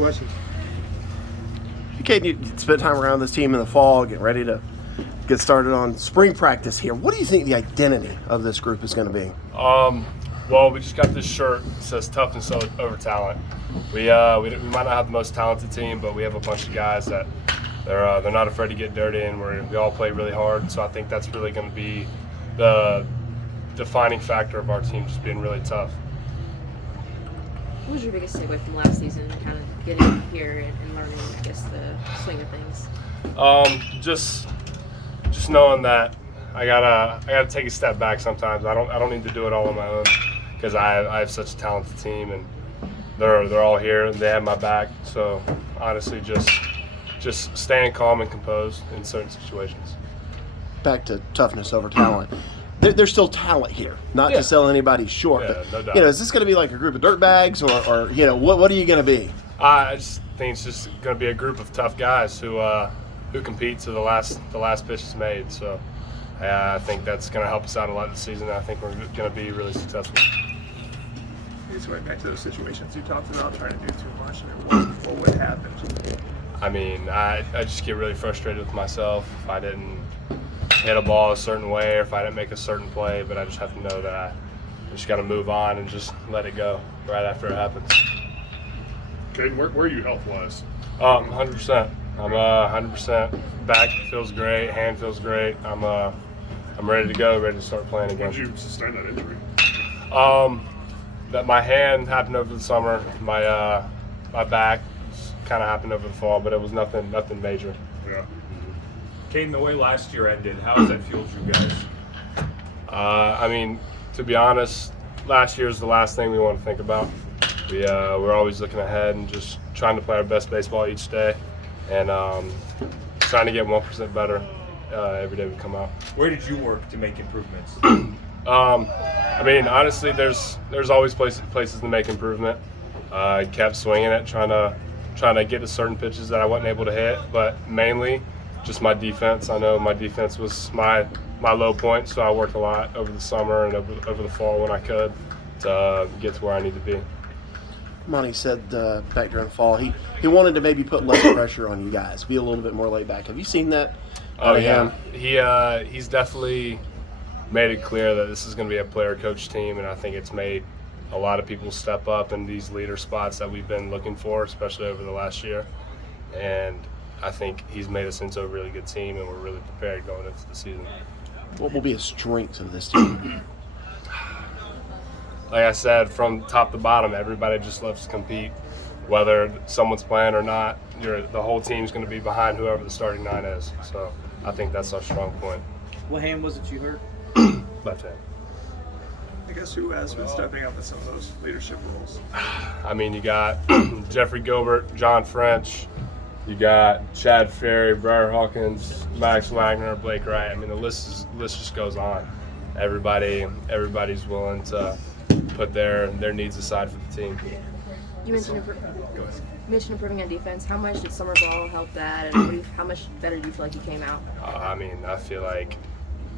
questions. Caden, you spent time around this team in the fall, getting ready to get started on spring practice here. What do you think the identity of this group is going to be? Well, we just got this shirt that says toughness over talent. We might not have the most talented team, but we have a bunch of guys that they're not afraid to get dirty, and we all play really hard. So I think that's really going to be the defining factor of our team, just being really tough. What was your biggest takeaway from last season, kind of getting here and learning, I guess, the swing of things? Just knowing that I gotta take a step back sometimes. I don't need to do it all on my own because I have such a talented team, and they're all here and they have my back. So honestly, just staying calm and composed in certain situations. Back to toughness over talent. There's still talent here, not to sell anybody short. Yeah, but, no doubt. is this going to be like a group of dirtbags, or what are you going to be? I just think it's just going to be a group of tough guys who compete to the last pitch is made. So I think that's going to help us out a lot this season. I think we're going to be really successful. It's going back to those situations you talked about, trying to do too much. I mean, what would happen? I mean, I just get really frustrated with myself if I didn't hit a ball a certain way or if I didn't make a certain play, but I just have to know that I just got to move on and just let it go right after it happens. Caden, where are you health-wise? 100%. I'm 100%. Back feels great. Hand feels great. I'm ready to go, ready to start playing again. When did you sustain that injury? That my hand happened over the summer. My back kind of happened over the fall, but it was nothing major. Yeah. Caden, the way last year ended, how has that fueled you guys? I mean, to be honest, last year is the last thing we want to think about. We're always looking ahead and just trying to play our best baseball each day, and trying to get 1% better every day we come out. Where did you work to make improvements? I mean, honestly, there's always places to make improvement. I kept swinging it, trying to get to certain pitches that I wasn't able to hit, but mainly just my defense. I know my defense was my low point, so I worked a lot over the summer and over the fall when I could to get to where I need to be. Monty said back during the fall he wanted to maybe put less pressure on you guys, be a little bit more laid back. Have you seen that? Oh yeah, he's definitely made it clear that this is going to be a player-coach team, and I think it's made a lot of people step up in these leader spots that we've been looking for, especially over the last year. And I think he's made us into a really good team, and we're really prepared going into the season. What will be a strength of this team? Like I said, from top to bottom, everybody just loves to compete. Whether someone's playing or not, the whole team's going to be behind whoever the starting nine is. So I think that's our strong point. What hand was it you hurt? Left hand. I guess who has been stepping up in some of those leadership roles? I mean, you got Jeffrey Gilbert, John French, you got Chad Ferry, Briar Hawkins, Max Wagner, Blake Wright. I mean, the list just goes on. Everybody's willing to put their needs aside for the team. You mentioned improving on defense. How much did summer ball help that, and how much better do you feel like you came out? I mean, I feel like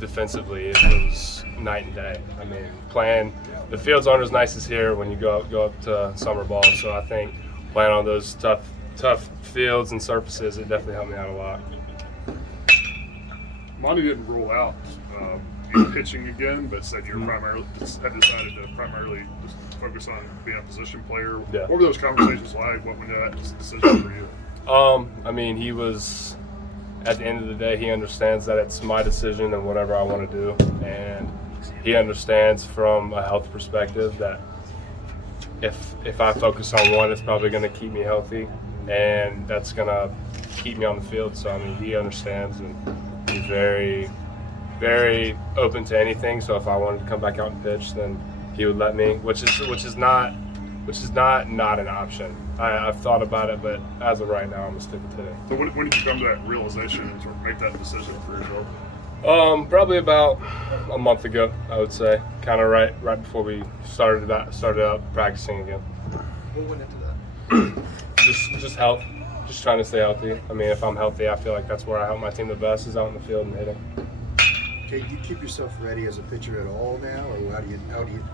defensively it was night and day. I mean, playing the fields aren't as nice as here when you go up to summer ball. So I think playing on those tough fields and surfaces, it definitely helped me out a lot. Monty didn't rule out pitching again, but said you had decided to primarily just focus on being a position player. Yeah. What were those conversations like? What was that decision for you? I mean, he was, at the end of the day, he understands that it's my decision and whatever I want to do. And he understands from a health perspective that if I focus on one, it's probably going to keep me healthy, and that's going to keep me on the field. So, I mean, he understands, and he's very, very open to anything. So if I wanted to come back out and pitch, then he would let me, which is not an option. I've thought about it, but as of right now, I'm gonna stick with it. So when did you come to that realization and sort of make that decision for yourself? Probably about a month ago, I would say. Kind of right before we started out practicing again. What went into that? Just health. Just trying to stay healthy. I mean, if I'm healthy, I feel like that's where I help my team the best, is out in the field and hitting. Okay, do you keep yourself ready as a pitcher at all now, or how do you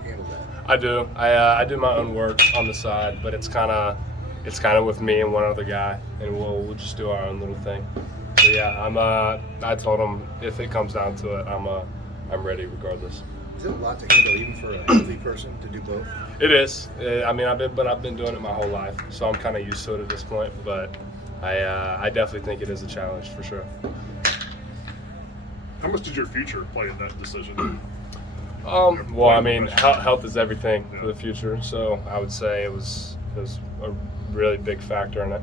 handle that? I do. I do my own work on the side, but it's kind of it's kind of with me and one other guy, and we'll just do our own little thing. But yeah, I told him if it comes down to it, I'm ready regardless. Is it a lot to handle even for a healthy person to do both? It is. I mean, I've been doing it my whole life, so I'm kind of used to it at this point. But I definitely think it is a challenge for sure. How much did your future play in that decision? Well, I mean, health is everything for the future, so I would say it was a really big factor in it.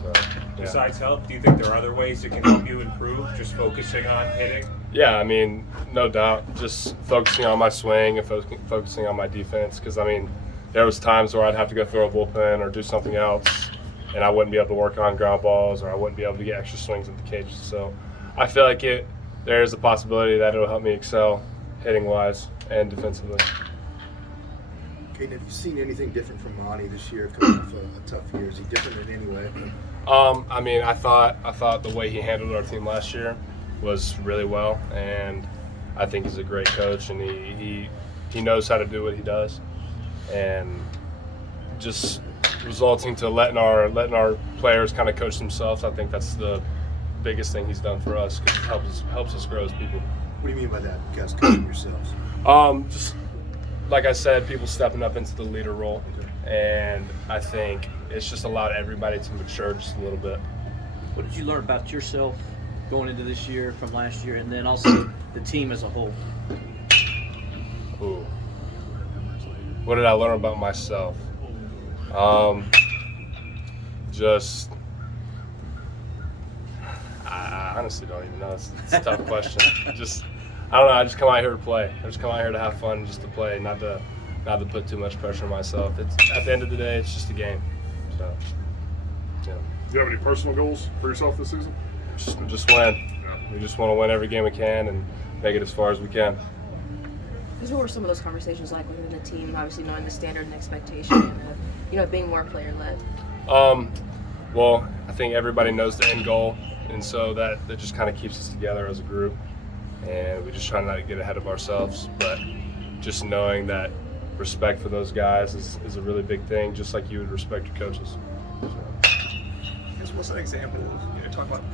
So, yeah. Besides health, do you think there are other ways that can help you improve? Just focusing on hitting? Yeah, I mean, no doubt. Just focusing on my swing and focusing on my defense. Because, I mean, there was times where I'd have to go throw a bullpen or do something else, and I wouldn't be able to work on ground balls, or I wouldn't be able to get extra swings at the cages. So I feel like there is a possibility that it'll help me excel hitting-wise and defensively. Caden, have you seen anything different from Monty this year coming off a tough year? Is he different in any way? I mean, I thought the way he handled our team last year was really well, and I think he's a great coach, and he knows how to do what he does, and just resulting to letting our players kind of coach themselves. I think that's the biggest thing he's done for us, because it helps us grow as people. What do you mean by that, guys, coaching yourselves? Just like I said, people stepping up into the leader role, and I think it's just allowed everybody to mature just a little bit. What did you learn about yourself going into this year from last year, and then also the team as a whole? Ooh. What did I learn about myself? Just, I honestly don't even know. It's a tough question. I don't know. I just come out here to play. I just come out here to have fun, just to play, not to put too much pressure on myself. It's at the end of the day, it's just a game. So, yeah. Do you have any personal goals for yourself this season? Just win. Yeah. We just want to win every game we can and make it as far as we can. What were some of those conversations like within the team? Obviously, knowing the standard and expectation of, being more player-led. Well, I think everybody knows the end goal, and so that just kind of keeps us together as a group. And we just try not to get ahead of ourselves, but just knowing that respect for those guys is a really big thing, just like you would respect your coaches. So. I guess what's an example of talking about